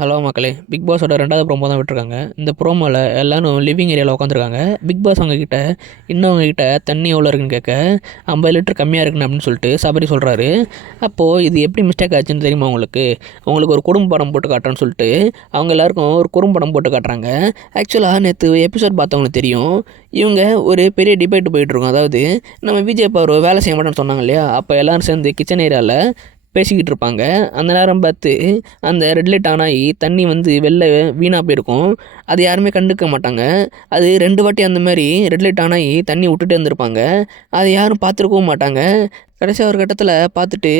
Hello மக்களே big பாஸோட ரெண்டாவது promo தான் விட்டுருக்காங்க. இந்த ப்ரோமோவில் எல்லாரும் லிவிங் ஏரியாவில் உட்காந்துருக்காங்க பிக் பாஸ் அவங்கக்கிட்ட இன்னவங்கக்கிட்ட இன்னும் அவங்க தண்ணி எவ்வளோ இருக்குன்னு கேட்க? ஐம்பது லிட்டர் கம்மியாக இருக்குன்னு அப்படின்னு சொல்லிட்டு சபரி சொல்கிறாரு அப்போது இது எப்படி மிஸ்டேக் ஆச்சுன்னு தெரியுமா உங்களுக்கு? உங்களுக்கு ஒரு குடும்ப படம் போட்டு காட்டுறேன்னு சொல்லிட்டு அவங்க எல்லாருக்கும் ஒரு குறும்படம் போட்டு காட்டுறாங்க. ஆக்சுவலாக நேற்று எபிசோட் பார்த்தவங்களுக்கு தெரியும். இவங்க ஒரு பெரிய டிபேட் போயிட்டுருக்கோம் அதாவது நம்ம விஜய் பவர் வேலை செய்ய மாட்டேன்னு சொன்னாங்க இல்லையா? அப்போ எல்லோரும் சேர்ந்து கிச்சன் ஏரியாவில் பேசிக்கிட்டு இருப்பாங்க அந்த நேரம் பார்த்து அந்த ரெட் லைட் ஆன் ஆகி தண்ணி வந்து வெளில வீணாக போயிருக்கும். அது யாருமே கண்டுக்க மாட்டாங்க. அது ரெண்டு வாட்டி அந்த மாதிரி ரெட் லைட் ஆன் ஆகி தண்ணி விட்டுட்டே இருந்திருப்பாங்க. அதை யாரும் பார்த்துருக்கவும் மாட்டாங்க. கடைசியாக ஒரு கட்டத்தில் பார்த்துட்டு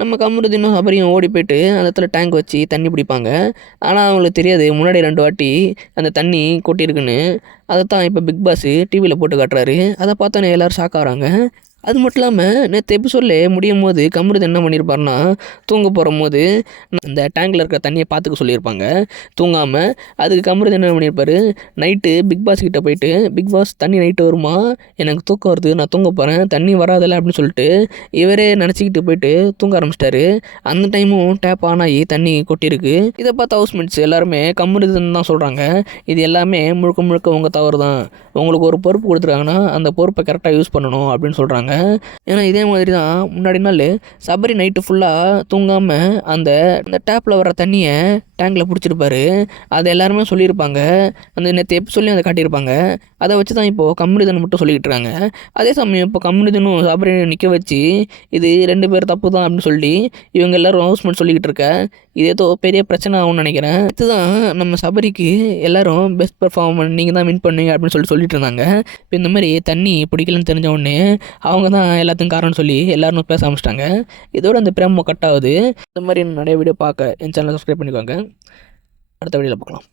நம்ம கமருதீனும் அபரியும் ஓடி போயிட்டு அந்த இடத்துல டேங்க் வச்சு தண்ணி பிடிப்பாங்க. ஆனால் அவங்களுக்கு தெரியாது முன்னாடி ரெண்டு வாட்டி அந்த தண்ணி கொட்டியிருக்குன்னு. அதை தான் இப்போ பிக் பாஸ் டிவியில் போட்டு காட்டுறாரு. அதை பார்த்தோன்னே எல்லோரும் ஷாக் ஆகிறாங்க. அது மட்டும் இல்லாமல் நேற்று எபிசோடில் முடியும் போது கமருது என்ன பண்ணியிருப்பாருன்னா தூங்க போகும்போது அந்த டேங்கில் இருக்கிற தண்ணியை பார்த்துக்க சொல்லியிருப்பாங்க தூங்காமல் அதுக்கு கமருது என்ன பண்ணியிருப்பாரு நைட்டு பிக் பாஸ் கிட்டே போயிட்டு பிக் பாஸ் தண்ணி நைட்டு வருமா? எனக்கு தூக்கம் வருது நான் தூங்க போகிறேன் தண்ணி வராதில்ல அப்படின்னு சொல்லிட்டு இவரே நினச்சிக்கிட்டு போயிட்டு தூங்க ஆரம்பிச்சிட்டாரு. அந்த டைமும் டேப் ஆன் ஆகி தண்ணி கொட்டியிருக்கு இதை பார்த்து ஹவுஸ்மேட்ஸ் எல்லாருமே கமருதுன்னு தான் சொல்கிறாங்க இது எல்லாமே முழுக்க முழுக்க உங்கள் தவறு தான் உங்களுக்கு ஒரு பொறுப்பு கொடுத்துருக்காங்கன்னா அந்த பொறுப்பை கரெக்டாக யூஸ் பண்ணணும் அப்படின்னு சொல்கிறாங்க ஏன்னா இதே மாதிரி தான் முன்னாடி நாள் சபரி நைட்டு ஃபுல்லாக தூங்காமல் அந்த அந்த டேப்பில் வர தண்ணியை டேங்கில் பிடிச்சிருப்பாரு. அதை எல்லாருமே சொல்லியிருப்பாங்க. அந்த நேற்று சொல்லி அதை காட்டியிருப்பாங்க. அதை வச்சு தான் இப்போது கம்யூனிதன் மட்டும் சொல்லிக்கிட்டு இருக்காங்க அதே சமயம் இப்போ கம்யூனிதனும் சபரி நிற்க வச்சு இது ரெண்டு பேர் தப்பு தான் அப்படின்னு சொல்லி இவங்க எல்லோரும் ஹவுஸ்மெண்ட் சொல்லிக்கிட்டு இருக்க இது ஏதோ பெரிய பிரச்சனை ஆகும்னு நினைக்கிறேன். இதுதான் நம்ம சபரிக்கு எல்லோரும் பெஸ்ட் பெர்ஃபார்மன்ஸ் நீங்கள் தான் வின் பண்ணுவீங்க அப்படின்னு சொல்லி சொல்லிட்டு இருந்தாங்க. இப்போ இந்த மாதிரி தண்ணி பிடிக்கலன்னு தெரிஞ்ச உடனே அவங்க அவங்க தான் எல்லாத்துக்கும் காரணம் சொல்லி எல்லோரும் பேச ஆரம்பிச்சிட்டாங்க. இதோட அந்த பிரேமம் கட் ஆகுது. இந்த மாதிரி நிறைய வீடியோ பார்க்க என் சேனலை சப்ஸ்கிரைப் பண்ணிக்கோங்க. அடுத்த வீடியோவில் பார்க்கலாம்.